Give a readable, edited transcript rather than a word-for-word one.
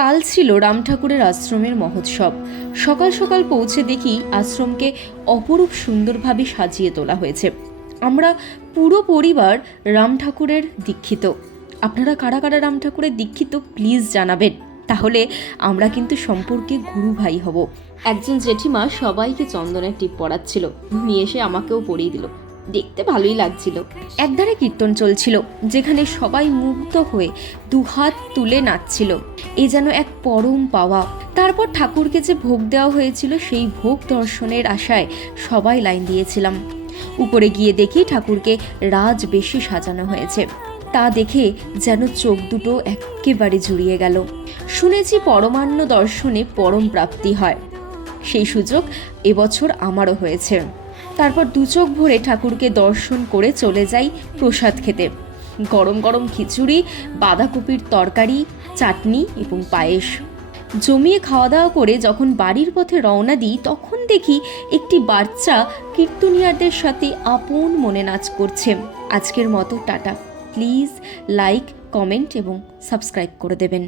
কাল ছিল রাম ঠাকুরের আশ্রমের মহোৎসব। সকাল সকাল পৌঁছে দেখি আশ্রমকে অপরূপ সুন্দরভাবে সাজিয়ে তোলা হয়েছে। আমরা পুরো পরিবার রাম ঠাকুরের দীক্ষিত। আপনারা কারা কারা রাম ঠাকুরের দীক্ষিত প্লিজ জানাবেন, তাহলে আমরা কিন্তু সম্পর্কে গুরু ভাই হব। একজন জেঠিমা সবাইকে চন্দনের টিপ পরাচ্ছিল, নিয়ে এসে আমাকেও পরিয়ে দিল। দেখতে ভালোই লাগছিল। একধারে কীর্তন চলছিল, যেখানে সবাই মুগ্ধ হয়ে দুহাত তুলে নাচছিল। এ যেন এক পরম পাওয়া। তারপর ঠাকুরকে যে ভোগ দেওয়া হয়েছিল, সেই ভোগ দর্শনের আশায় সবাই লাইন দিয়েছিলাম। উপরে গিয়ে দেখি ঠাকুরকে রাজবেশে সাজানো হয়েছে। তা দেখে যেন চোখ দুটো একেবারে জুড়িয়ে গেল। শুনেছি পরমান্ন দর্শনে পরম প্রাপ্তি হয়, সেই সুযোগ এবছর আমারও হয়েছে। তারপর দু চোখ ভরে ঠাকুরকে দর্শন করে চলে যাই প্রসাদ খেতে। গরম গরম খিচুড়ি, বাঁধাকপির তরকারি, চাটনি এবং পায়েস জমিয়ে খাওয়া দাওয়া করে যখন বাড়ির পথে রওনা দিই, তখন দেখি একটি বাচ্চা কীর্তনিয়ারদের সাথে আপন মনে নাচ করছে। আজকের মতো টাটা। প্লিজ লাইক, কমেন্ট এবং সাবস্ক্রাইব করে দেবেন।